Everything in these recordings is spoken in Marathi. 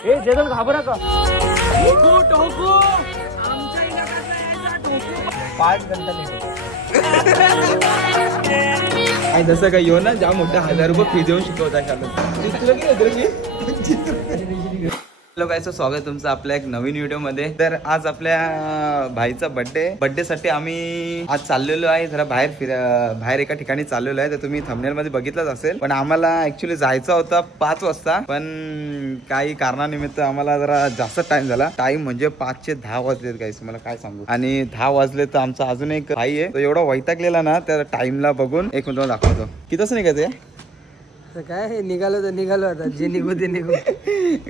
ए चेतन घाबरा का? 5 घंटा नाही जसं काय येऊ ना ज्या मोठ्या 1000 रुपये फी देऊन शिकवता लोकांचं स्वागत तुमचं आपल्या एक नवीन व्हिडिओ मध्ये। तर आज आपल्या भाईचा बर्थडे साठी आम्ही आज चाललेलो आहे जरा बाहेर एका ठिकाणी चाललेलो आहे। तर तुम्ही थंबनेल मध्ये बघितलंच असेल, पण आम्हाला ऍक्च्युली जायचा होता 5 वाजता, पण काही कारणानिमित्त आम्हाला जरा जास्त टाइम झाला। टाइम म्हणजे 5चे 10 वाजलेत गाईस, मला काय सांगू। आणि 10 वाजले तर आमचा अजून एक भाई आहे, तो एवढा वैतागलेला ना त्या टाइमला बघून एक मिनिट दाखवतो की तसं निघायचं काय निघालो आता जे निघू ते निघू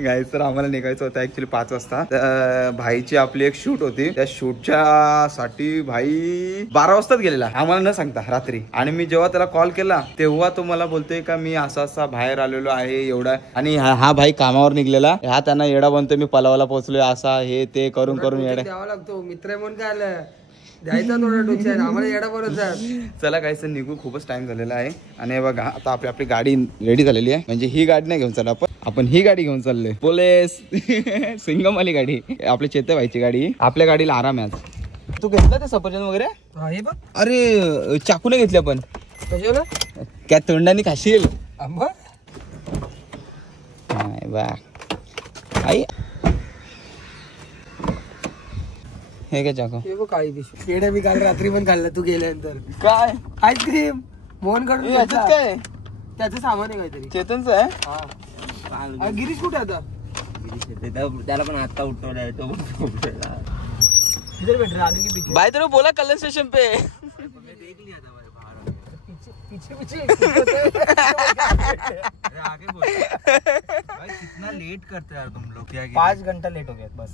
गाईस। तर आम्हाला निघायचं होतं ऍक्च्युली 5 वाजता। भाईची आपली एक शूट होती, त्या शूटच्या साठी भाई 12 वाजताच गेलेला आम्हाला न सांगता रात्री। आणि मी जेव्हा त्याला कॉल केला तेव्हा तो मला बोलतोय का मी असा बाहेर आलेलो आहे एवढा। आणि हा भाई कामावर निघलेला, हा त्यांना येडा बनतोय मी पलावाला पोहोचलोय असा हे ते करून येडा द्यावा लागतो। मित्र म्हणून काय आलं द्यायचा थोडा टोचा आम्हाला येडा बरोबर। चला काहीच निघू, खूपच टाइम झालेला आहे। आणि बघा आता आपली गाडी रेडी झालेली आहे, म्हणजे ही गाडी नाही घेऊन चाललो आपण ही गाडी घेऊन चाललोय पोलेस सिंगम वाली गाडी, आपली चेते भाईची गाडी। आपल्या गाडीला आराम आहे आज। तू घेतला ते सफरचंद वगैरे? हे बघ अरे चाकू नाही घेतले आपण कशाला? क्या तोंडाने खाशील आंबा बा आई हे काय चाकू? हे बघ काळी पिशवी, केडा मी काल रात्री पण खाल्लं तू गेल्यानंतर। काय आईस्क्रीम मोहन कडून याच्यात काय? त्याचं सामान आहे काहीतरी चेतनच आहे। हा गिरीश कुठे आता? त्याला पण आता उठवलाय तो इधर बैठ रहा आगे के पीछे। भाई तेरे को बोला कल्याण स्टेशन पे देख लिया था भाई पीछे आगे बोल भाई कितना लेट करते यार तुम लोग। क्या 5 घंटा लेट हो गया बस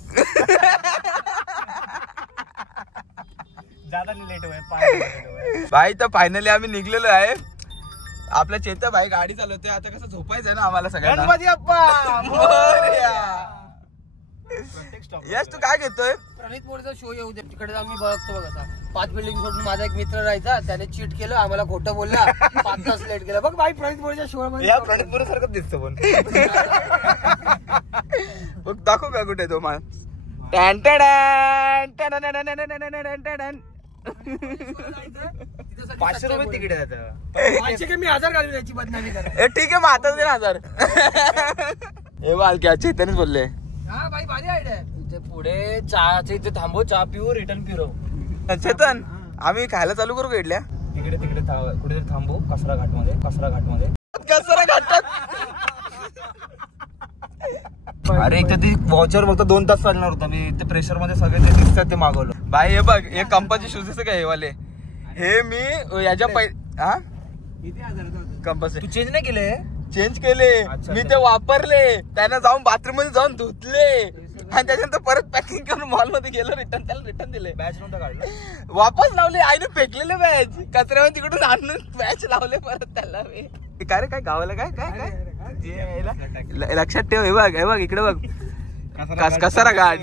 ज्यादा नहीं लेट हुए 5 घंटे लेट हुए भाई तर फायनली आम्ही निघलेलो आहे। आपल्या चेता भाई गाडी चालवते, आता कसं झोपायचं ना आम्हाला सगळ्यांना। गणपती बाप्पा मोरया। यश तू काय घेतोय? प्रणित मोरेचा शो येऊ दे, तिकडे आम्ही बघतो बघ असा 5 बिल्डिंग सोडून माझा एक मित्र राहायचा, त्याने चीट केलं आम्हाला खोटं बोलला 5 तास लेट केला। बघ भाई प्रणित मोरेच्या शो मध्ये या प्रणित मोरे सारखं दिसतो पण बघ दाखव का कुठे तो माळ। 500 रुपये तिकीट आहे त्याचं। 500 के मी 1000 घालून याची बदनामी करा। ठीक आहे मग आता दे 1000 हे बालक्या चेतनच बोलले। हा भाई भारी आयडिया आहे। इथे पुढे चहाचे इथे थांबव, चहा पिऊ रिटर्न फिरव। चेतन आम्ही खायला चालू करू का इडल्या? तिकडे कुठेतरी थांबू कसरा घाटमध्ये कसरा घाटात अरे एक तर ती वॉचर फक्त 2 तास चालणार होता, मी ते प्रेशर मध्ये सगळे ते दिसतात ते मागवलं। भाई हे बघ हे कंपाचे शूज दिसत काय हे वाले, हे मी याच्या कंपास तू चेंज नाही केले? चेंज केले मी, ते वापरले, त्यांना जाऊन बाथरूम मध्ये जाऊन धुतले आणि त्याच्यानंतर परत पॅकिंग करून मॉल मध्ये गेलो, त्याला रिटर्न दिले। बॅच नव्हता काढला, वापस लावले आईने फेकलेले बॅच कचऱ्यावर, तिकडून आणून बॅच लावले परत त्याला। काय रे काय गावाला काय काय काय लक्षात ठेव। हे बघ इकडे बघ कसारा घाट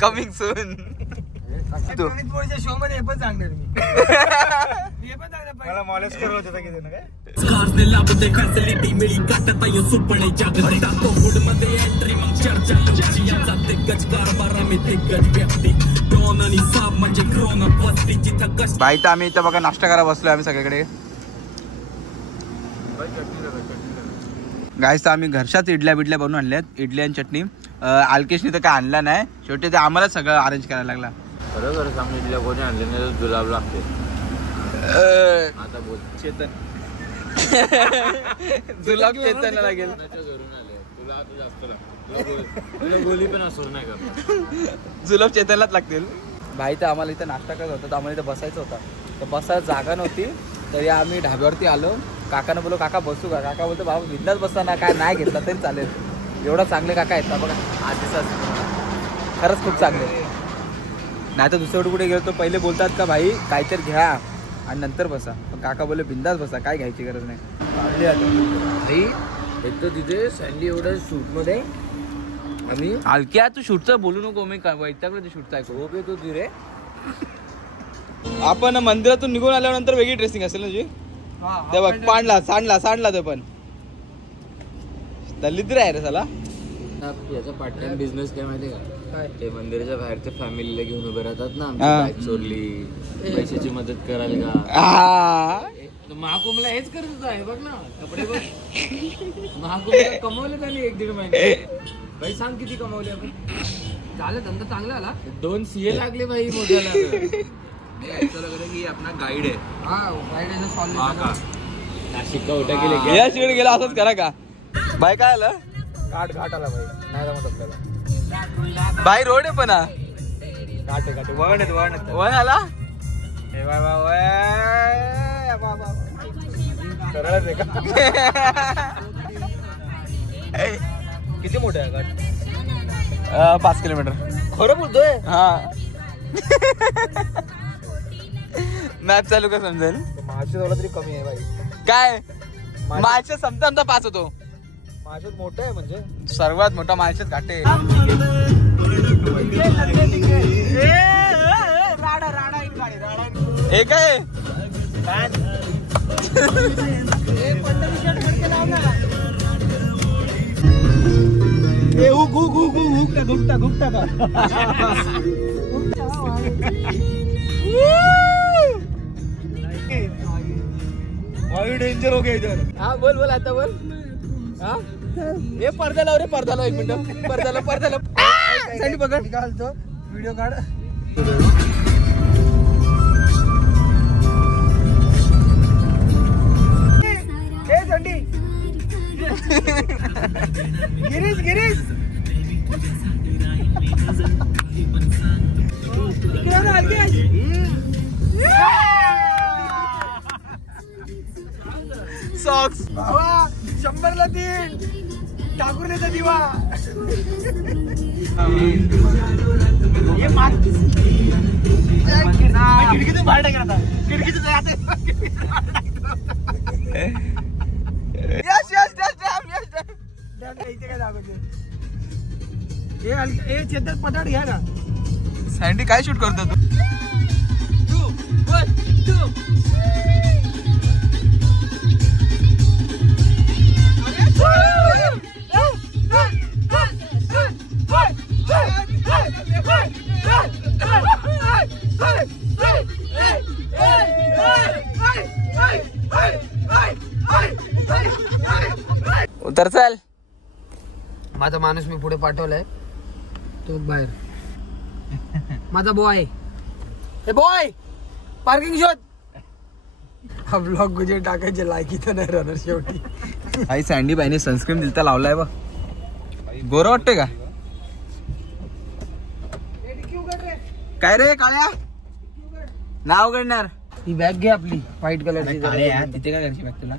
कमिंग सून। प्रणित मोरेच्या शो मध्ये हे पण सांगणार मी हे पण सांगणार मला मॉलेज करत होता की काय भाई तर आम्ही इथं बघा नाश्ता करायला बसलोय आम्ही सगळीकडे। गाईस तर आम्ही घरच्याच इडल्या बिडल्या बनवून आणल्यात, इडली आणि चटणी। आलकेशनी तर काय आणला नाही, शेवटी ते आम्हाला सगळं अरेंज करायला लागला। बरोबर सांग, इडल्या कोणी आणले नाही तर जुलाब लागते। आता बोल चेतन जुलाब चेतनला लागेल। तुला आता जास्त लागतो, गोली पण असो नाही का जुलाब चेतनलाच लागतील। भाई तर आम्हाला इथं नाश्ता करत होता, तर आम्हाला इथं बसायचं होता, तर बसायला जागा नव्हती, तरी आम्ही ढाब्यावरती आलो। काकानं बोललो काका बसू का? काका बोलतो बाबा बिंदास बसता ना, काय नाही घेतला तरी चालेल। एवढा चांगले काका आहेत बघा आज दिवसात, खरंच खूप चांगले। नाही तर दुसरीकडे कुठे गेलो तर पहिले बोलतात का भाई काहीतरी घ्या आणि नंतर बसा, पण काका बोलले बिंदास बसा, काय घ्यायची गरज नाही। एक तर तिथे सँडी एवढं शूट मध्ये आम्ही हलक्या तू शूटचं बोलू नको, मी वैतागलो ते शूटचं ऐकू झोप येतो ती रे। आपण मंदिरातून निघून आल्यानंतर वेगळी ड्रेसिंग असेल ना जी, ते बघ सांडला तो पण दलिद्र आहे रे साला। याचा पार्ट टाइम बिझनेस काय माहिती का? काय? ते मंदिराच्या बाहेरच्या फॅमिलीला घेऊन उभे राहतात ना, आमची हा. बाईक चोरली, पैशाची मदत कराल का? महाकुंभला हेच करत होता, हे बघ ना कपडे बघ. महाकुंभला कमवले त्यांनी 1-1.5 महिने. भाई सांग किती कमवले आपण? झालं धंदा चांगला आला. 2 CA लागले भाई मोठ्याला. ही आपला गाईड आहे. हा गाईड सॉल्व नाशिक का उठा गेले या शिवड गेला असंच करा का बाय? काय आलं घाट आला भाई, नाही जमत आपल्याला. बाय रोड आहे पण हा. घाट वळण आहेत, वळण आहेत. वन आला हे बाय बाय वय, बाबा. सरळच आहे का? किती मोठे आहे घाट? 5 किलोमीटर. खरं बोलतोय. हा मॅप चालू का समजेल? माशी जवळ तरी कमी आहे भाई. काय माळशेज समजा 5 होतो. माशी मोठं आहे म्हणजे सर्वात मोठा माळशेज घाट आहे. हे काय डेंजर हो गया इधर. हा बोल बोल आता बोल. हा हे पडदा लाव रे, पडदा लाव 1 मिनिट. पडदा लाव. सँडी पकड. घालतो व्हिडिओ काढ. थंडी गिरीश सॉक्स 100ला 3 ठाकूरनेचा दिवा. खिडकीतून बाहेर टाकेल आता. खिडकीतून इथे काय दाखवते हे चेतक पटाट घ्या का. सँडी काय शूट करतो तू? उतर चल. माझा माणूस मी पुढे पाठवलाय, तो बाहेर. माझा बॉय, हे बॉय पार्किंग शोध. हा ब्लॉग गुजे टाकायचे लायकी तर नाही राहणार शेवटी. आई सँडी बाईने सनस्क्रीन दिलता लावलाय बघ. गोरा वाटतोय का काय रे काळ्या? नाव उघडणार. ही बॅग घे आपली व्हाईट कलरची. तिथे काय करायची बॅग तुला?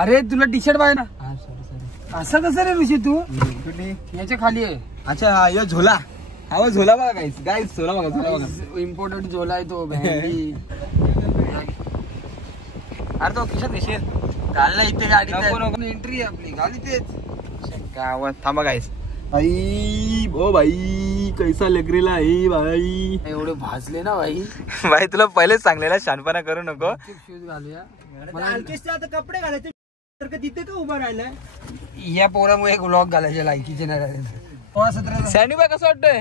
अरे तुला टी शर्ट पाहिजे ना. असं कसं रे ऋषी तू? याच्या खाली आहे. अच्छा यो झोला. हा झोला बघा गाईस झोला बघा. इम्पॉर्टंट झोला आहे तो. अरे तो खिशात घेशील घालना इथे गाडी. नको, नको. एंट्री आहे आपली गाडी तेच. गावात थांबा गाईस. आई ओ भाई कैसा लग रेला आहे भाई. एवढे भाजले ना भाई. भाई तुला पहिलेच सांगलेला शहाणपणा करू नको. शूज घालूया. आता कपडे घालायचे तिथे का उभा राहिलाय. या पोरामुळे एक व्लॉग घालायचे लायकीचे नाही राहिले. सँडी बाय कसं वाटतंय?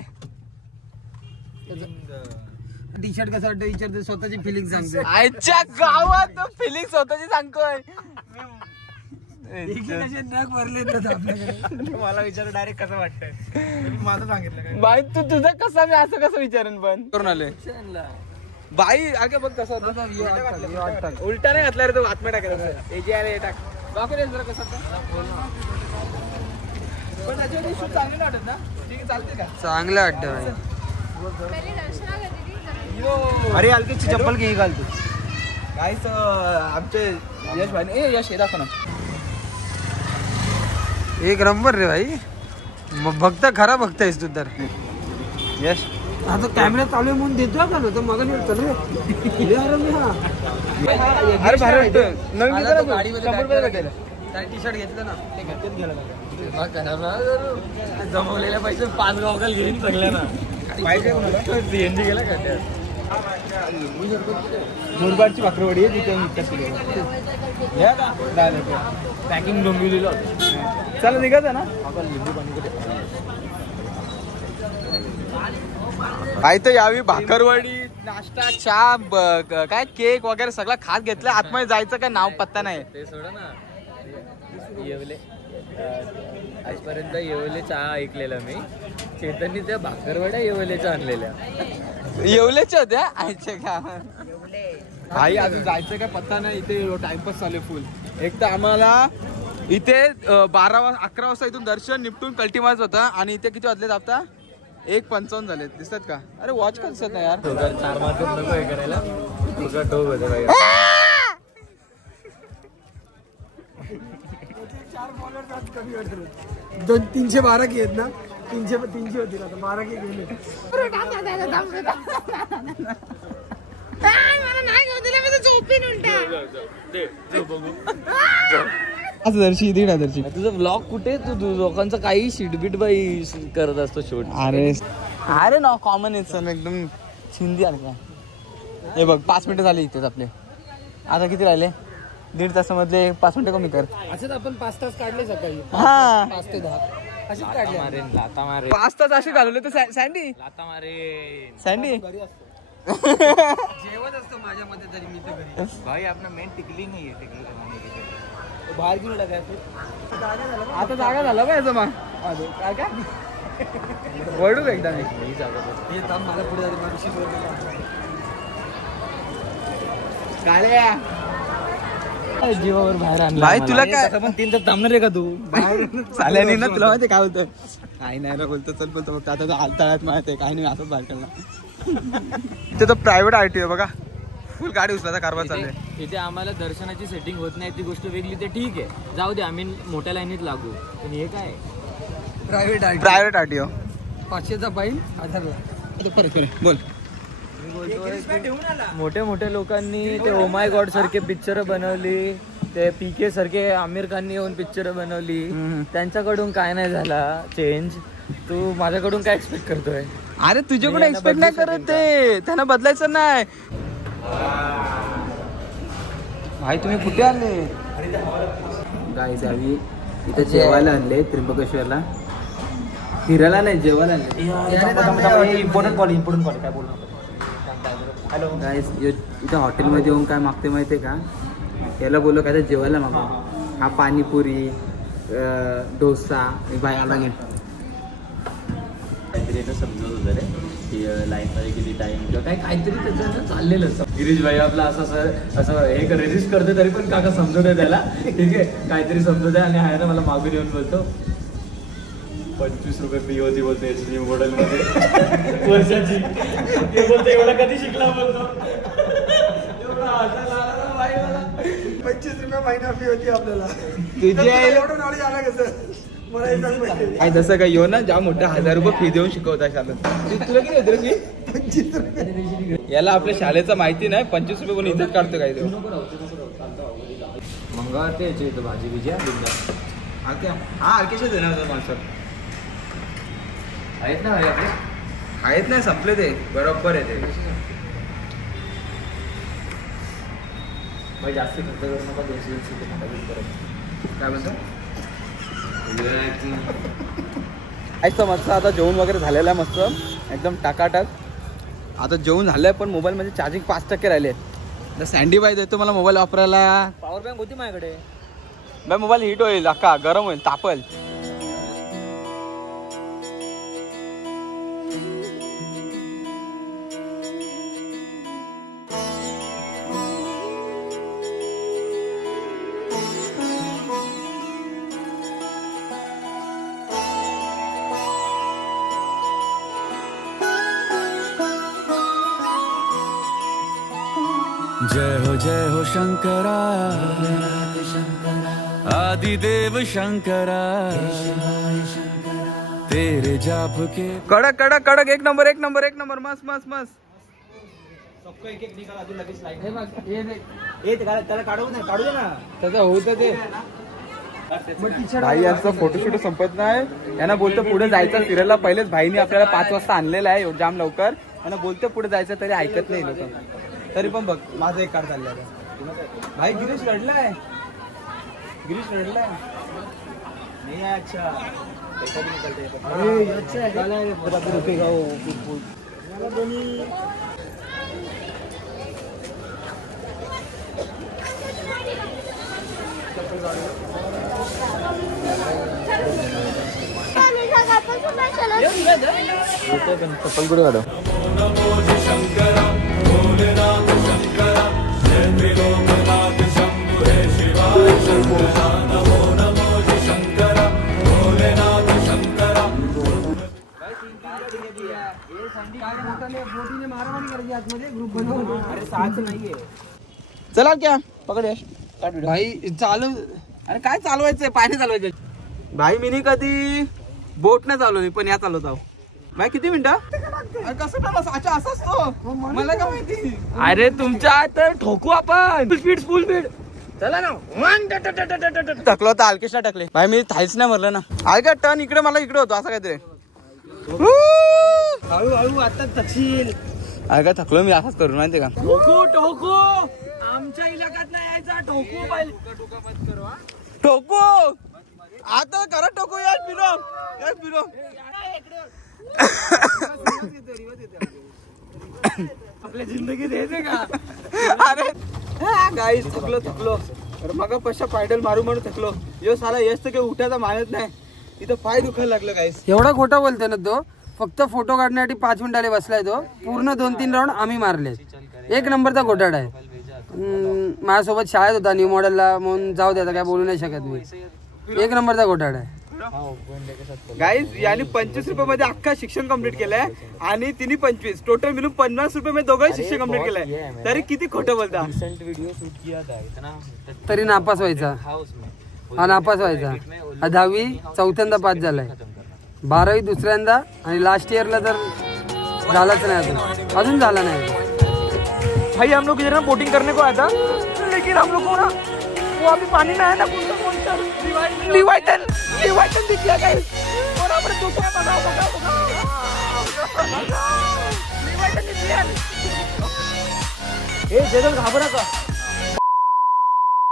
टी शर्ट कसं वाटतं विचारते, स्वतःची फिलिंग सांगते. आजच्या गावात तो फिलिंग स्वतःची सांगतोय. नग भरले आपल्याकडे. मला विचार डायरेक्ट कसं वाटतंय. माझं सांगितलं काय. बाई तू तुझं कसा मी असं कसं विचारेन पण करून आले बाई. अगे बघ कसं उलटा नाही घातला रे तो. आत्मा टाकायचा टाक बाकी जरा कसं पण त्याच्यावर शूट चांगले वाटत ना. ठीक आहे चालते का? चांगलं वाटतं भाई. अरे हलकीची चप्पल घे घालतो. काहीच आमचे यश भाई यश हे दाखव ना. एक नंबर रे भाई. भक्त खरा भक्त आहेस तू तर. यश आता कॅमेरा चालू आहे म्हणून देतोय का तो मग नाही रे. अरे भारी वाटतं. नवीन टी शर्ट घेतलं ना ते घेतलं गेलं. जमवलेल्या पैसे 5 गॉगल घेऊन चांगल्या ना. पाहिजे सीएनजी गेला का? मुरबाडची भाकरवडी आहे तिथे मिठ्ठा पॅकिंग डोंबिवलीला होतं. चला निघायचं ना. आई तर यावी भाकरवडी नाश्ता चहा काय केक वगैरे सगळं खात घेतलं. आतमध्ये जायचं काय नाव पत्ता नाही. ते सोडा ना येवले आजपर्यंत येवले चहा ऐकलेला मी. चेतननी त्या भाकरवड्या येवलेच्या आणलेल्या. येवल्याच्या होत्या आईच्या का. आई अजून जायचं काय पत्ता नाही. इथे टाइमपास चालू फुल. एक तर आम्हाला इथे 11 वाजता इथून दर्शन निपटून कल्टी मारत होता आणि इथे किती वाजलेत आता 1:55 झाले. दिसतात का. अरे वॉच का दिसत नाही यार. 4 मार्केट नको हे करायला. तुझा टोक होता बाई. 312 की आहेत ना. 300 होती आता 12 की गेले. तुझं ब्लॉग कुठे तू लोकांचं काही शिटबीट बाई करत असतो शूट. अरे ना कॉमन आहे सर एकदम चिंदी आली का. हे बघ 5 मिनिटं झाली इथेच आपले. आता किती राहिले 1.5 तासामधले 5 मिनिटं कमी कर. असंच आपण 5 तास काढले सकाळी. हा 5 ते 10 अशीच काढले. लाता मारे 5 तास असे घालवले तर सँडी लाता मारे सँडी घरी असतो. जेवत असतो माझ्या मध्ये तरी मी तर घरी. भाई आपला मेन टिकली नाहीये. टिकली बाहेर घेऊन टाकायचं. आता जागा झाला पाहिजे मग काय काय वळू एकदा मी. हे थांब मला पुढे जाते. मला शिजवत जीवावर बाहेर आणला भाई तुला काय पण 3 तास थांबणार आहे का तू. बाहेर चाल्याने ना तुला माहिती काय होतं. काही नाही ना बोलतो चल बोलतो फक्त आता तळ्यात माहिती आहे काही नाही असंच बाहेर काढला. ते तर प्रायव्हेट आरटी आहे बघा. फुल गाडी उचलाचा कारभार चालू आहे. इथे आम्हाला दर्शनाची सेटिंग होत नाही ती गोष्ट वेगळी. ते ठीक आहे जाऊ दे आम्ही मोठ्या लाईनीत लागू. पण हे काय प्रायव्हेट आरटी हो 500चा पाईन 1000ला. बोल. मोठ्या मोठ्या लोकांनी ते ओ माय गॉड सारखे पिक्चर बनवली. ते PK सारखे आमिर खाननी येऊन पिक्चर बनवली. त्यांच्याकडून काय नाही झाला चेंज. तू माझ्याकडून काय एक्सपेक्ट करतोय. अरे तुझ्याकडे एक्सपेक्ट नाही करत ते. त्यांना बदलायचं नाही. भाई तुम्ही कुठे आले. गाई द्यावी इथं जेवायला आणले त्र्यंबकेश्वरला. फिरायला नाही जेवायला आणले. इम्पॉर्टंट कॉल काय बोलणार. हॅलो गाईस इथं हॉटेलमध्ये येऊन काय मागते माहिती आहे का. याला बोललो काय तर जेवायला मागतो. हा पाणीपुरी डोसा. बाय आला नाही काहीतरी समजत होतं रे की लाईनमध्ये किती टाइम किंवा काहीतरी त्याचं चाललेलं. गिरीश भाई आपला असं हे रेजिस्ट करतो तरी पण काका समजत आहे त्याला. ठीक आहे काहीतरी समजत आहे. आणि आहे ना मला मागून येऊन बोलतो 25 रुपये फी होती बोलते HD मॉडेलमध्ये वर्षाची. ते बोलते एवढा कधी शिकला बोलतो. 25 रुपये महिना फी होती आपल्याला. तुझी एवढं नॉलेज आलं कसं मला हे सांग पहिले. काय जसं काय येऊ ना ज्या मोठ्या 1000 रुपये फी देऊन शिकवता शाळेत. तुला किती होते रे 25 रुपये. याला आपल्या शाळेचं माहिती नाही. 25 रुपये कोणी इथेच काढतो काय देऊ. मंगळवार ते यायचे इथं भाजी बिजी हा आरकेशच आहे ना माणसं आहेत ना भाई आपले. आहेत नाही संपले ते बरोबर आहे ते. भाई जास्त खर्च करू नका. 200 काय म्हणतो ऐकतं मस्त. आता जेवण वगैरे झालेलं आहे मस्त एकदम टाकाटाक. आता जेवण झालंय पण मोबाईल मध्ये चार्जिंग 5% राहिले. तर सँडी बाई देतो मला मोबाईल वापरायला. पॉवर बँक होती माझ्याकडे. बाय मोबाईल हीट होईल अक्का गरम होईल तापल. जय हो शंकरा आदिदेव शंकरा तेरे जाप के. कडक कडक कडक एक नंबर एक नंबर एक नंबर मस्त मस्त मस्त. त्याला काढू दे ना. त्याचं होतं ते भाई यांचा फोटोशूट संपत नाही. यांना बोलतो पुढे जायचं फिरायला. पहिलेच भाईने आपल्याला 5 वाजता आणलेला आहे जाम लवकर. आणि बोलते पुढे जायचं तरी ऐकत नाही लोक. तरी पण बघ माझं एक कार चाललंय भाई. गिरीश रडलाय. गिरीश रडलाय. नाही अच्छा चप्पल कुठे काढ. चला क्या पकड यश. भाई चालू. अरे काय चालवायचंय पाणी चालवायचं. भाई मी कधी बोट नाही चालवली पण या चालवत आहो. भाई किती मिनिटं कसं चालवस. अच्छा असंच तो मला काय माहिती. अरे तुमच्या तर ठोकू आपण फुल स्पीड. चला ना. टकलो होता अलकेशला टकले. भाई मी थाईच नाही मरलं ना. अलका टर्न इकडे मला इकडे होतो असं काहीतरी. हळूहळू आता तशील. अलका थकलो मी असंच करू माहिती का. ठोकू ठोकू आमच्या इलाक्यात नाही यायचा. ठोकू पहिले. ठोकू आता करा टोकू. यार फिरो यार फिरो. आपल्या जिंदगीत येते का. अरे गाईस थकलो. अरे मग पश्चा पायडल मारू म्हणून थकलो. यो साला यश तर काही उठायचा मानत नाही. इथं पाय दुखायला लागलं गाईस. एवढा खोटा बोलतोय ना तो. फक्त फोटो काढण्यासाठी 5 मिनिटाले बसलाय तो. पूर्ण 2-3 राऊंड आम्ही मारले. एक नंबरचा घोटाळा आहे. माझ्यासोबत शाळेत होता न्यू मॉडेलला म्हणून जाऊ द्या काय बोलू नाही शकत मी. एक नंबरचा घोटाळा आहे. गाईस याने 25 रुपये मध्ये अख्खा शिक्षण कम्प्लीट केलंय आणि तिने 25 टोटल मिळून 50 रुपये मध्ये दोघं शिक्षण कम्प्लीट केलंय. तरी किती खोटं बोलता. तरी नापास व्हायचा. हा नापास व्हायचा. हा 10वी चौथ्यांदा पास झालाय. 12वी दुसऱ्यांदा आणि लास्ट इयरला तर झालाच नाही. अजून झाला नाही. भाई हम लोग इधर ना बोटिंग करने को आया था लेकिन हम लोग को ना वो अभी पानी में है ना कौन लिवाइटन दिख गया गाइस. और अपने दूसरा बना लिवाइटन दिख गया. ए जगह घाबरा का.